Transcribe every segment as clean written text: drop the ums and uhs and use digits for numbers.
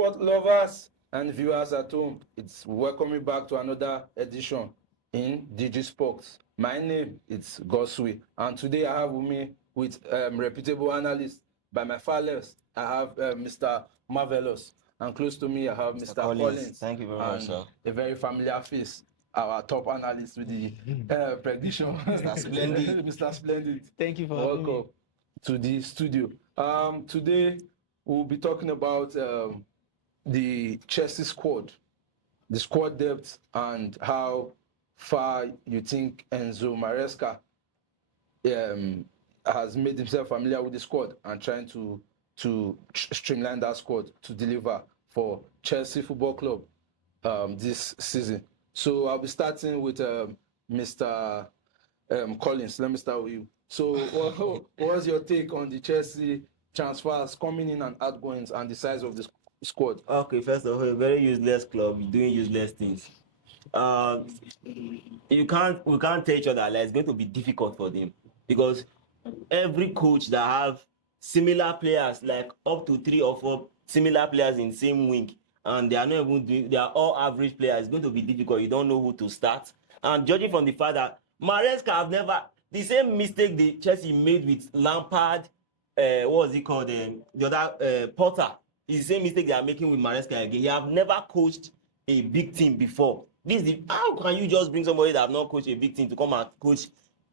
sport lovers and viewers at home, it's welcoming back to another edition in DG Sports. My name is Godswill, and today I have with me reputable analysts. By my far left, I have Mr. Marvelous, and close to me I have Mr. Collins. Thank you very much, and sir. a very familiar face, our top analyst with the prediction, Mr. Splendid. Mr. Splendid. Thank you for having me. Welcome to the studio. Today we'll be talking about the Chelsea squad, the squad depth, and how far you think Enzo Maresca has made himself familiar with the squad and trying to streamline that squad to deliver for Chelsea Football Club this season. So I'll be starting with Mr. Collins. Let me start with you. So what's your take on the Chelsea transfers coming in and outgoings and the size of the squad? Okay, first of all, a very useless club doing useless things. We can't tell each other like it's going to be difficult for them because every coach that have similar players, like up to 3 or 4 similar players in same wing, and they are not even doing, they are all average players, it's going to be difficult. You don't know who to start. And judging from the fact that Maresca have never, the same mistake the Chelsea made with Lampard, what was he called, the other Potter, is the same mistake they are making with Maresca again. He have never coached a big team before. This is the, how can you just bring somebody that have not coached a big team to come and coach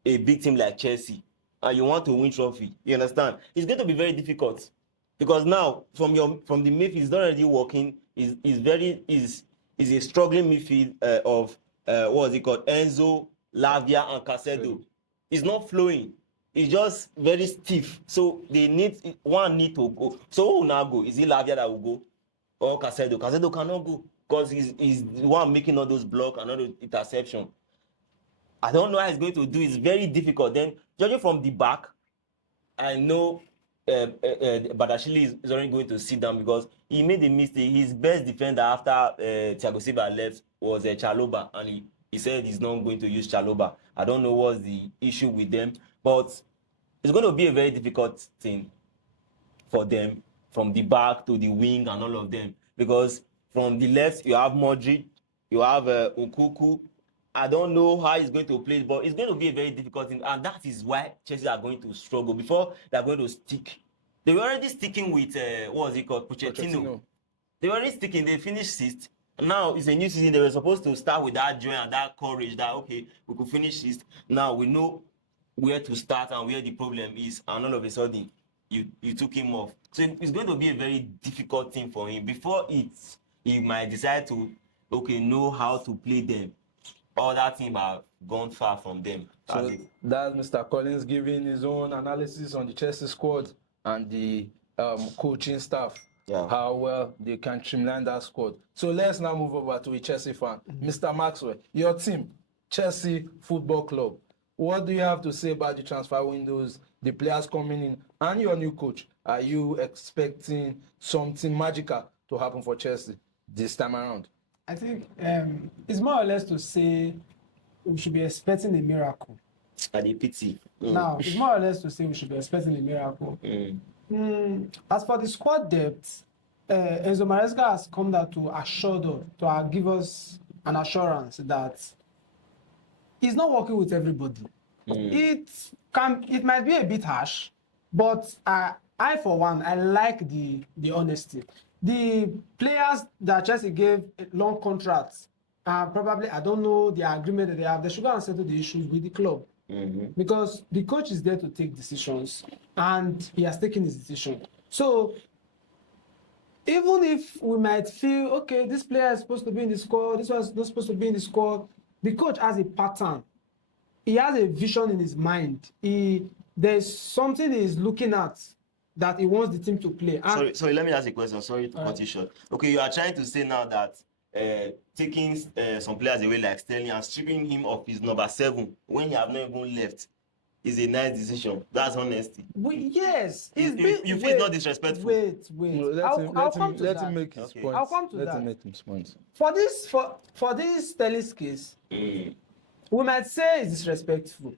a big team like Chelsea, and you want to win trophy? You understand? It's going to be very difficult because now from the midfield it's not already working. Is a struggling midfield of what was it called, Enzo, Lavia, and Casedo. It's not flowing. It's just very stiff. So they need to go. So who will now go? Is it Lavia that will go or Casedo? Casedo cannot go because he's the one making all those blocks and all the interception. I don't know how he's going to do. It's very difficult. Then judging from the back, I know Badashili is only going to sit down because he made a mistake. His best defender after Thiago Silva left was Chaloba, and he said he's not going to use Chaloba. I don't know what's the issue with them, but it's going to be a very difficult thing for them from the back to the wing and all of them, because from the left you have Modric, you have Okuku. I don't know how he's going to play, but it's going to be a very difficult thing, and that is why Chelsea are going to struggle before they're going to stick. They were already sticking with what was it called, Pochettino. They were already sticking. They finished 6th. Now it's a new season. They were supposed to start with that joy and that courage that okay, we could finish 6th. Now we know where to start and where the problem is, and all of a sudden you took him off. So it's going to be a very difficult thing for him. Before he might decide to know how to play them. All that team have gone far from them. That's Mr. Collins giving his own analysis on the Chelsea squad and the coaching staff, how well they can streamline that squad. So let's now move over to a Chelsea fan. Mr. Maxwell, your team, Chelsea Football Club. What do you have to say about the transfer windows, the players coming in, and your new coach? Are you expecting something magical to happen for Chelsea this time around? I think it's more or less to say we should be expecting a miracle. And a pity. Now, it's more or less to say we should be expecting a miracle. As for the squad depth, Enzo Maresca has come down to give us an assurance that he's not working with everybody. It might be a bit harsh, but I for one, I like the honesty. The players that Chelsea gave long contracts, probably, I don't know the agreement that they have, they should go and settle the issues with the club. Because the coach is there to take decisions, and he has taken his decision. So, even if we might feel, okay, this player is supposed to be in the squad, this one is not supposed to be in the squad, the coach has a pattern. He has a vision in his mind. There's something he's looking at that he wants the team to play. And sorry, let me ask a question. Sorry to cut you short. Okay, you are trying to say now that taking some players away like Sterling and stripping him of his number 7 when you have not even left is a nice decision. That's honesty. Yes. You feel it's not disrespectful. Wait. Let him make his point. I'll come to let that. him make his point. For this Sterling's case, we might say it's disrespectful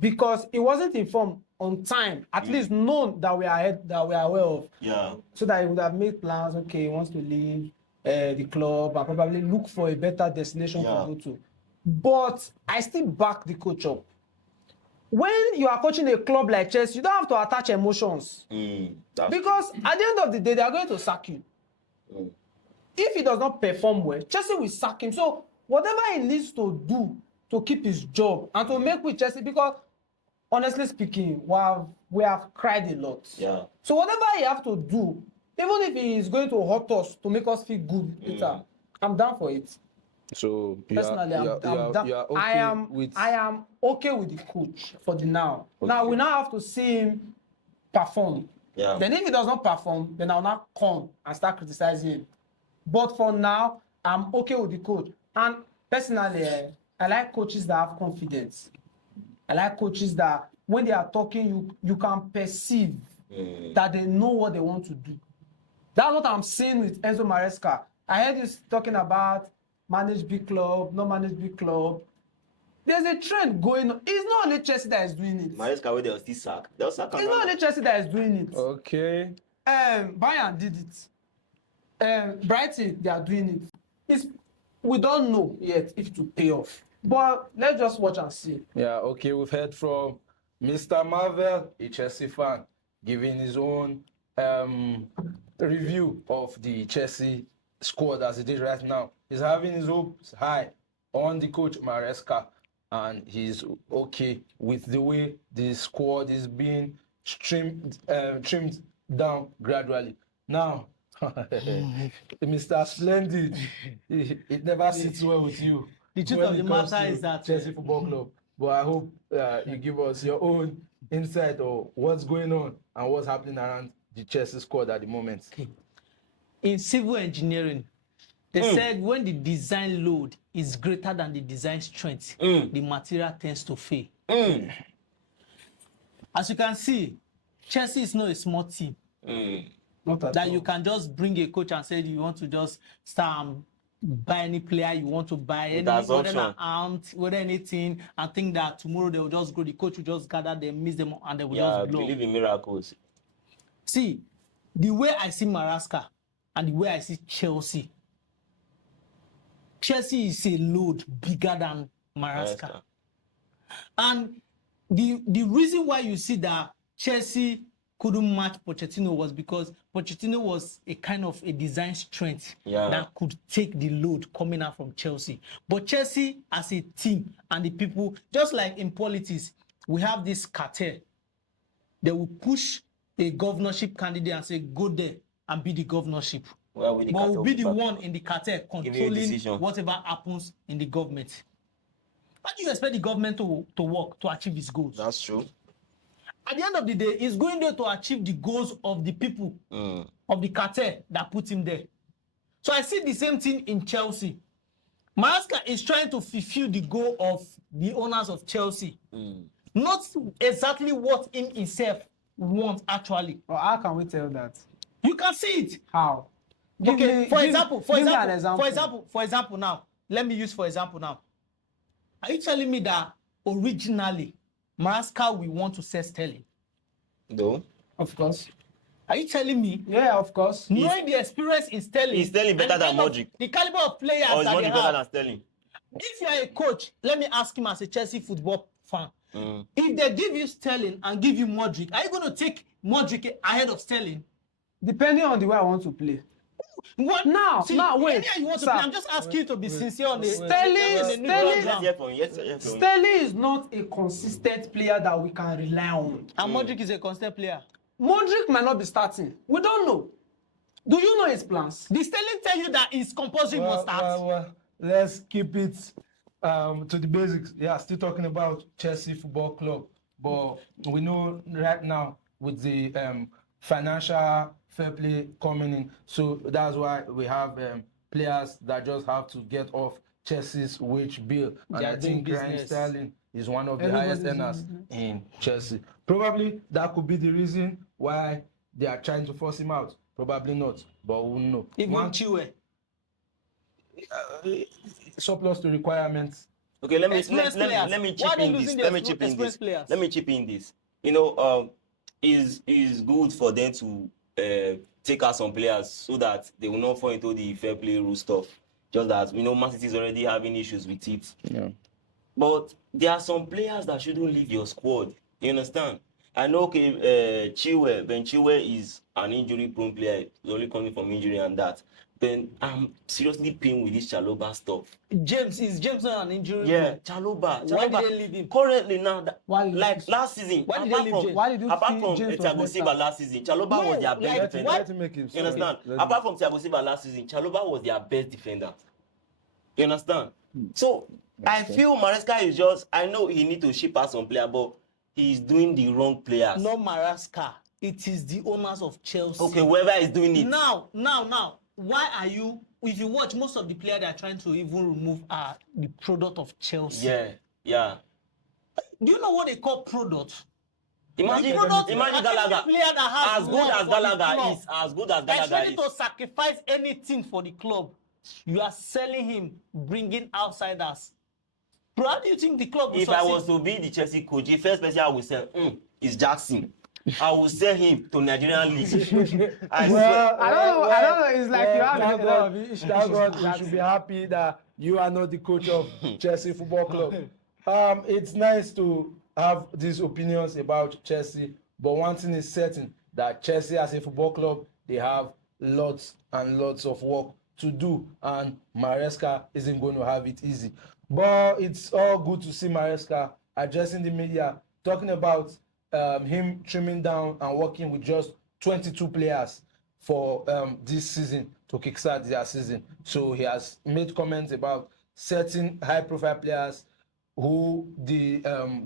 because he wasn't informed on time, at least known that we are aware of. Yeah. So that he would have made plans. Okay, he wants to leave the club and probably look for a better destination to go to. But I still back the coach up. When you are coaching a club like Chelsea, you don't have to attach emotions. Because at the end of the day, they are going to sack you. If he does not perform well, Chelsea will sack him. So whatever he needs to do to keep his job and to make with Chelsea, because honestly speaking, we have cried a lot. Yeah. So whatever he have to do, even if he is going to hurt us to make us feel good later, I'm down for it. So personally, I'm down. You are okay I am okay with the coach for the now. Okay. Now we now have to see him perform. Yeah. Then if he does not perform, then I'll not come and start criticizing him. But for now, I'm okay with the coach. And personally, I like coaches that have confidence. I like coaches that when they are talking, you can perceive that they know what they want to do. That's what I'm seeing with Enzo Maresca. I heard you talking about manage big club, not manage big club. There's a trend going on. It's not only Chelsea that is doing it. Maresca, where they will still sack. They'll sack. It's not only Chelsea that is doing it. Okay. Bayern did it. Brighton, they are doing it. We don't know yet if it will pay off. But let's just watch and see. Yeah, okay. We've heard from Mr. Marvel, a Chelsea fan, giving his own review of the Chelsea squad as it is right now. He's having his hopes high on the coach Maresca, and he's okay with the way the squad is being trimmed down gradually. Now, Mr. Splendid, it never sits well with you. The truth of the matter is that Chelsea Football Club. But I hope you give us your own insight of what's going on and what's happening around the Chelsea squad at the moment. Okay. In civil engineering, they said when the design load is greater than the design strength, the material tends to fail. As you can see, Chelsea is not a small team. Not at that all. you can just bring a coach and say you want to just start and buy any player you want to buy, whether anything, and think that tomorrow they will just grow. The coach will just gather them, miss them, and they will just blow. Believe in miracles. See, the way I see Maresca and the way I see Chelsea is a load bigger than Maresca. And the reason why you see that Chelsea couldn't match Pochettino was because Pochettino was a kind of a design strength that could take the load coming out from Chelsea. But Chelsea as a team and the people, just like in politics, we have this cartel. They will push a governorship candidate and say, go there and be the governorship. But we'll be the one in the cartel controlling whatever happens in the government. How do you expect the government to work to achieve its goals? That's true. At the end of the day, he's going there to achieve the goals of the people, of the cartel that put him there. So I see the same thing in Chelsea. Maresca is trying to fulfill the goal of the owners of Chelsea. Not exactly what him himself wants, actually. Well, how can we tell that? You can see it. How? For example now, let me use for example now. Are you telling me that originally Maresca we want to sell Sterling? No. Of course. Are you telling me? Yeah, of course. Knowing the experience in Sterling. Is Sterling better than Modric? The caliber of players or is that Modric they better have. than Sterling? If you are a coach, let me ask him as a Chelsea football fan. If they give you Sterling and give you Modric, are you going to take Modric ahead of Sterling? Depending on the way I want to play. What now? Wait. You want to play, I'm just asking you to be sincere on this. Sterling is not a consistent player that we can rely on. And Modric is a consistent player. Modric might not be starting. We don't know. Do you know his plans? Did Sterling tell you that he's compulsory must start? Well, let's keep it to the basics. Yeah, still talking about Chelsea Football Club, but we know right now with the financial fair play coming in, so that's why we have players that just have to get off Chelsea's wage bill, and I think Raheem Sterling is one of the highest earners in Chelsea. Probably that could be the reason why they are trying to force him out. Probably not, but we'll know. Even Chilwell. Surplus to requirements. Okay, let me chip in this. Let me chip in this. is good for them to take out some players so that they will not fall into the fair play rule stuff. Just that Man City is already having issues with it. Yeah. But there are some players that shouldn't leave your squad. You understand? I know, Ben Chilwell is an injury-prone player. He's only coming from injury and that. Then I'm seriously pained with this Chaloba stuff. Is James not an injury? Yeah, Chaloba. Why did they leave him? Currently now, Why last season, Why did they leave James? Why did you apart feel from James was Thiago left Silva out? last season, Chaloba No, was their best like, defender. Let him make him. You understand? Apart from Thiago Silva last season, Chaloba was their best defender. You understand? So I feel Maresca is just. I know he need to ship out some player, but he's doing the wrong players. No Maresca. It is the owners of Chelsea. Okay, whoever is doing it. Now, why are you? If you watch, most of the players they are trying to even remove are the product of Chelsea. Yeah. Do you know what they call product? Imagine Gallagher. Gallagher. As good as Gallagher is, That's ready to sacrifice anything for the club. You are selling him, bringing outsiders. Bro, how do you think the club will If succeed? I was to be the Chelsea coach, the first person I would say is Jackson. I will sell him to Nigerian league. I don't know. It's like you have a lot of issues. Thank God you should be happy that you are not the coach of Chelsea Football Club. It's nice to have these opinions about Chelsea, but one thing is certain, that Chelsea as a football club, they have lots and lots of work to do, and Maresca isn't going to have it easy. But it's all good to see Maresca addressing the media, talking about him trimming down and working with just 22 players for this season to kickstart their season. So he has made comments about certain high-profile players who the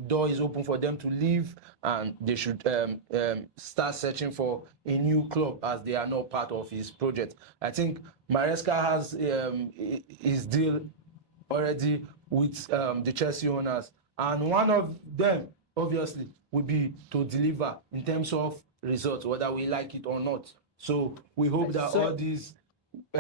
door is open for them to leave, and they should start searching for a new club as they are not part of his project. I think Maresca has his deal already with the Chelsea owners, and one of them obviously will be to deliver in terms of results, whether we like it or not. So we hope that all these I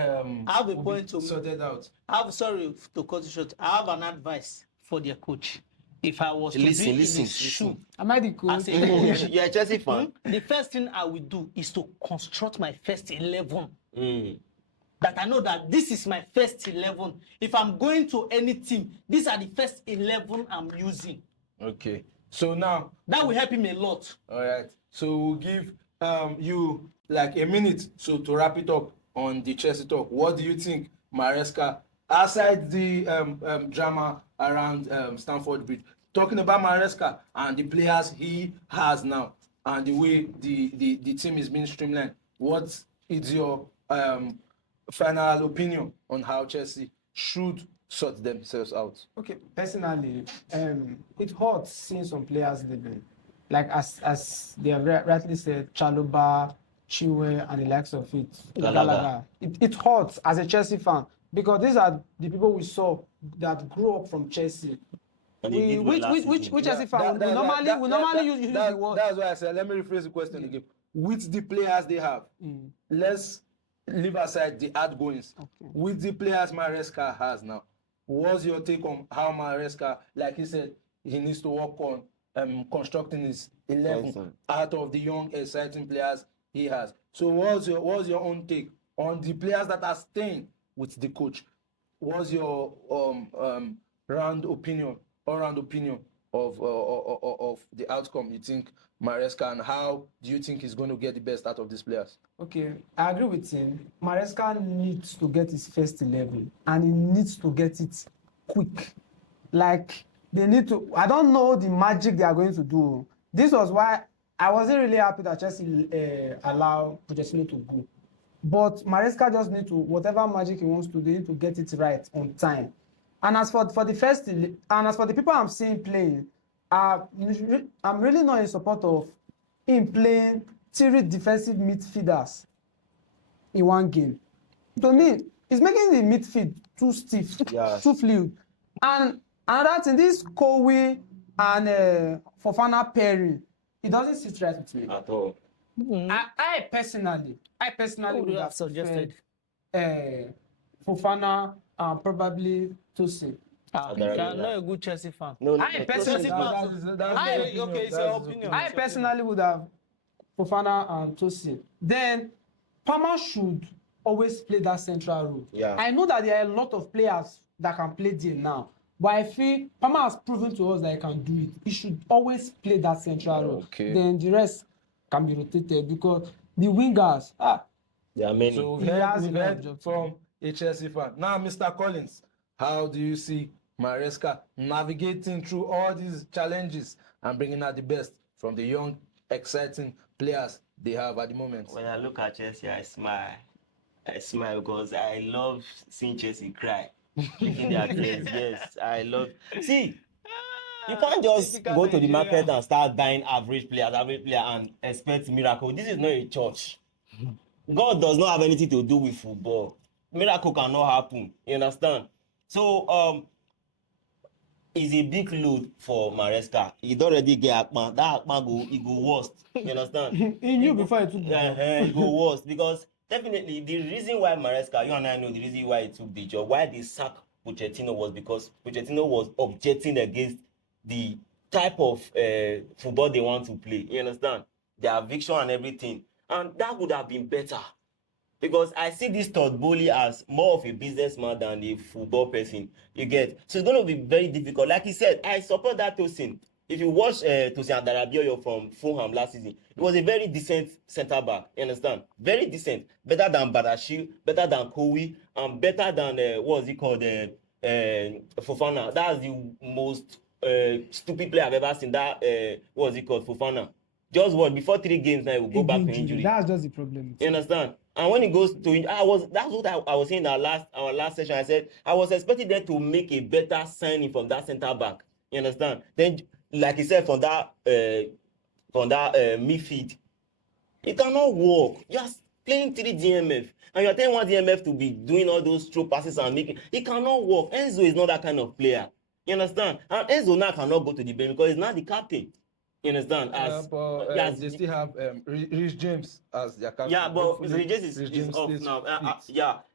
have a will point be to sorted out. Sorry to cut you short. I have an advice for their coach. If I was to be in his shoe, Am I the coach? as a coach, You're a Chelsea fan. the first thing I will do is to construct my first 11. That I know that this is my first 11. If I'm going to any team, these are the first 11 I'm using. Okay. So now That will help him a lot. all right. So we'll give you like a minute so to wrap it up on the Chelsea talk. What do you think, Maresca, aside the drama around Stamford Bridge, talking about Maresca and the players he has now and the way the team is being streamlined, what is your final opinion on how Chelsea should sort themselves out? Okay, personally, it hurts seeing some players leaving. Like as they have rightly said, Chaloba, Chilwell, and the likes of it. Gallagher. It hurts as a Chelsea fan because these are the people we saw that grew up from Chelsea. And they did well last Which season. Chelsea fan we normally use the word. That's why I said, let me rephrase the question again. With the players they have, let's leave aside the outgoings. Okay. With the players Maresca has now, what's your take on how Maresca, like he said, he needs to work on constructing his 11 out of the young, exciting players he has? So what's your own take on the players that are staying with the coach? What's your round opinion of the outcome you think Maresca, and how do you think he's going to get the best out of these players? Okay, I agree with him. Maresca needs to get his first 11 and he needs to get it quick. Like they need to. I don't know the magic they are going to do. This was why I wasn't really happy that Chelsea allow Pochettino to go. But Maresca just need to, whatever magic he wants to do, he need to get it right on time. And as for the first, and as for the people I'm seeing playing, I'm really not in support of him playing 3 defensive midfielders in one game. To me, it's making the midfield too stiff, too fluid. And another thing, this Kowe and Fofana pairing, it doesn't sit right with me At all. I personally would have suggested Fofana and probably Tosin. Adarabiola. Not a good Chelsea fan. No, I personally, Okay, it's your opinion. I personally would have Fofana and Tosin. Then Palmer should always play that central role. Yeah. I know that there are a lot of players that can play there now, but I feel Palmer has proven to us that he can do it. He should always play that central role. Okay. Then the rest can be rotated because the wingers, there are many. So He has we've enough heard job to from a Chelsea fan. Now, Mr. Collins, how do you see Maresca navigating through all these challenges and bringing out the best from the young, exciting players they have at the moment? When I look at Chelsea, I smile. I smile because I love seeing Chelsea cry. In their tears. Yes, I love. See, you can't just Typical go to the Nigeria. market and start buying average player, and expect miracle. This is not a church. God does not have anything to do with football. Miracle cannot happen. You understand? So it's a big load for Maresca. He don't already get Akpan. That Akpan he go worst. You understand? he knew before he took the job. He go worst because definitely the reason why Maresca, you and I know the reason why he took the job, why they sacked Pochettino was because Pochettino was objecting against the type of football they want to play. You understand? The eviction and everything. And that would have been better. Because I see this Todd Bowley as more of a businessman than a football person. You get? So it's going to be very difficult. Like he said, I support that Tosin. If you watch Tosin Adarabioyo from Fulham last season, it was a very decent centre back. You understand? Very decent. Better than Badashi, better than Kowi, and better than what's it called? Fofana. That's the most stupid player I've ever seen. That what's it called? Fofana. Just what before 3 games now he will go back to injury. That's just the problem. You understand? And when he goes to that's what I was saying in our last session. I said I was expecting them to make a better signing from that centre back. You understand? Then, like he said, from that midfield, it cannot work. Just playing 3 DMF, and you're telling one DMF to be doing all those throw passes and making it cannot work. Enzo is not that kind of player. You understand? And Enzo now cannot go to the bench because he's not the captain. You understand? They still have Rich James as their captain. Yeah, but Hopefully, Rich James is off now.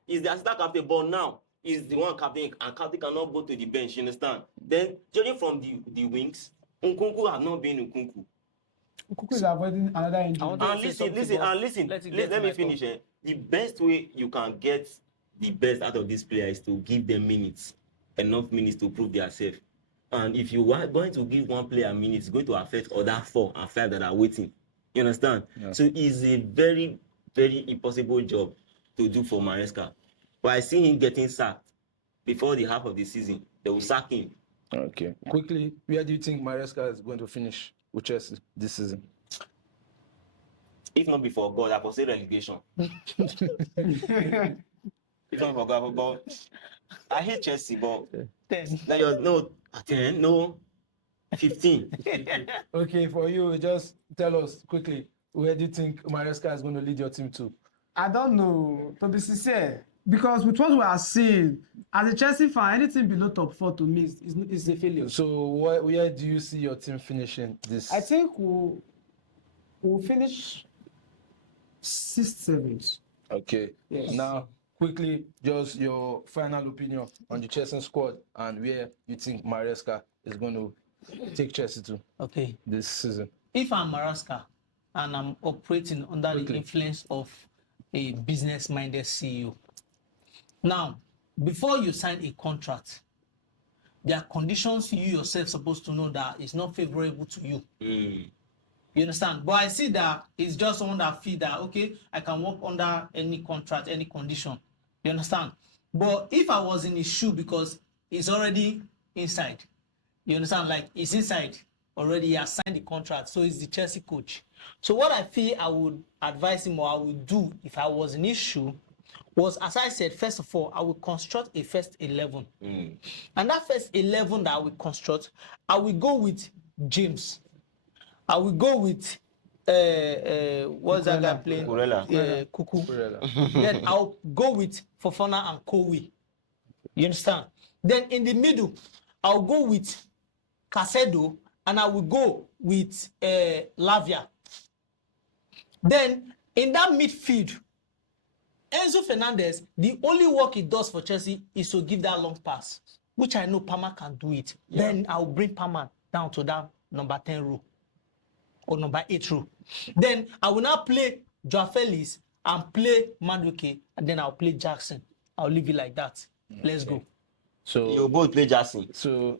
He's the assistant captain, but now he's the one captain, and captain cannot go to the bench. You understand? Then, judging from the wings, Nkunku has not been Nkunku. Nkunku is avoiding another injury. And listen. Let me finish. The best way you can get the best out of this player is to give them minutes, enough minutes to prove themselves. And if you are going to give one player minutes, it's going to affect other 4 and 5 that are waiting. You understand? Yeah. So it's a very, very impossible job to do for Maresca. But I see him getting sacked before the half of the season. They will sack him. Okay. Quickly, where do you think Maresca is going to finish with Chelsea this season? If not before God, I will say relegation. If not for God, but I hate Chelsea, but 10. No, 10, no, 15. Okay, for you, just tell us quickly, where do you think Maresca is going to lead your team to? I don't know, to be sincere, because with what we are seeing, as a Chelsea fan, anything below top 4 to me is a failure. So where do you see your team finishing this? I think we'll finish 6th, 7th. Okay. Yes. Now, quickly, just your final opinion on the Chelsea squad and where you think Maresca is going to take Chelsea to this season. If I'm Maresca and I'm operating under the influence of a business-minded CEO, now, before you sign a contract, there are conditions you yourself supposed to know that is not favorable to you. You understand? But I see that it's just someone that feel that, okay, I can work under any contract, any condition. You understand? But if I was in his shoe because he's already inside, you understand? Like, he's inside already, he has signed the contract, so he's the Chelsea coach. So what I feel I would advise him or I would do if I was in his shoe was, as I said, first of all, I will construct a first 11. And that first 11 that I will construct, I will go with James. I will go with what's that guy playing? Kuku. Then I'll go with Fofana and Kowi. You understand? Then in the middle, I'll go with Casedo and I will go with Lavia. Then in that midfield, Enzo Fernandez, the only work he does for Chelsea is to give that long pass. which I know Palmer can do it, then I'll bring Palmer down to that number 10 row or number 8 row. Then I will now play Joao Felix and play Madueke, and then I'll play Jackson. I'll leave it like that. Let's go. You So both play Jackson. so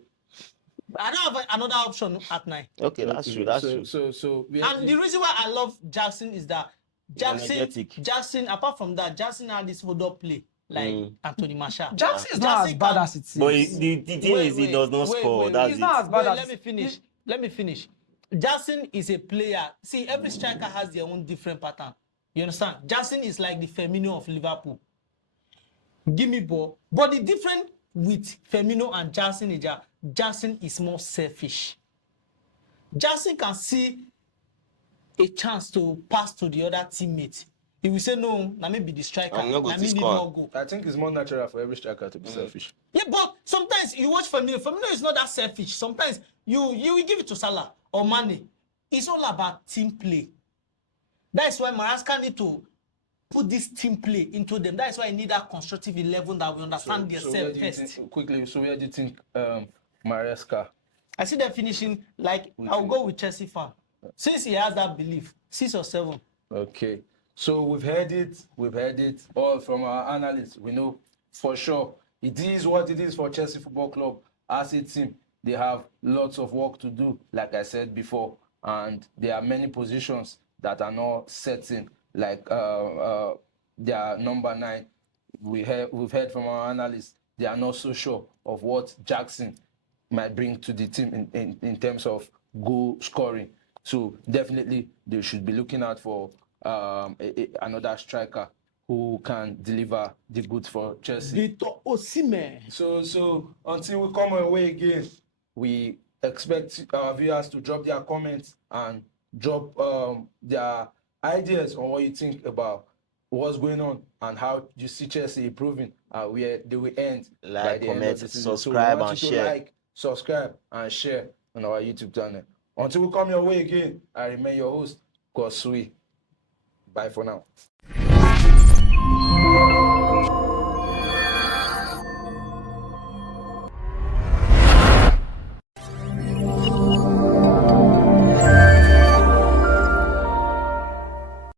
I don't have another option at 9. Okay, that's true. That's true. So And the reason why I love Jackson is that Energetic. Jackson, apart from that, Jackson had this hold-up play like Anthony Marshall. Jackson is not as bad as it seems. But the thing is, he does not score. That's He's it. not as bad as Let me finish. Jackson is a player. See, every striker has their own different pattern. You understand? Jackson is like the Firmino of Liverpool. Give me ball. But the difference with Firmino and Jackson is that Jackson is more selfish. Jackson can see a chance to pass to the other teammate. He will say, no, let me be the striker. I'm not going Let to me score. not go. I think it's more natural for every striker to be selfish. Yeah, but sometimes you watch Firmino. Firmino is not that selfish. Sometimes you will give it to Salah or Mane. It's all about team play. That is why Maresca need to put this team play into them. That is why I need that constructive 11 that we understand themselves first. So where do you think Maresca? I see them finishing like I'll go with Chelsea fan. Since he has that belief, 6 or 7. Okay. So we've heard it all from our analysts. We know for sure it is what it is for Chelsea Football Club as a team. They have lots of work to do, like I said before, and there are many positions that are not certain, like their number 9. We've heard from our analysts, they are not so sure of what Jackson might bring to the team in terms of goal scoring. So definitely they should be looking out for another striker who can deliver the goods for Chelsea. Victor Osimhen. So until we come away again, we expect our viewers to drop their comments and drop their ideas on what you think about what's going on and how you see Chelsea improving, where they will end by the end of the season. Subscribe, so we want and you to share. like, subscribe, and share on our YouTube channel. Until we come your way again, I remain your host, Godswill. Bye for now.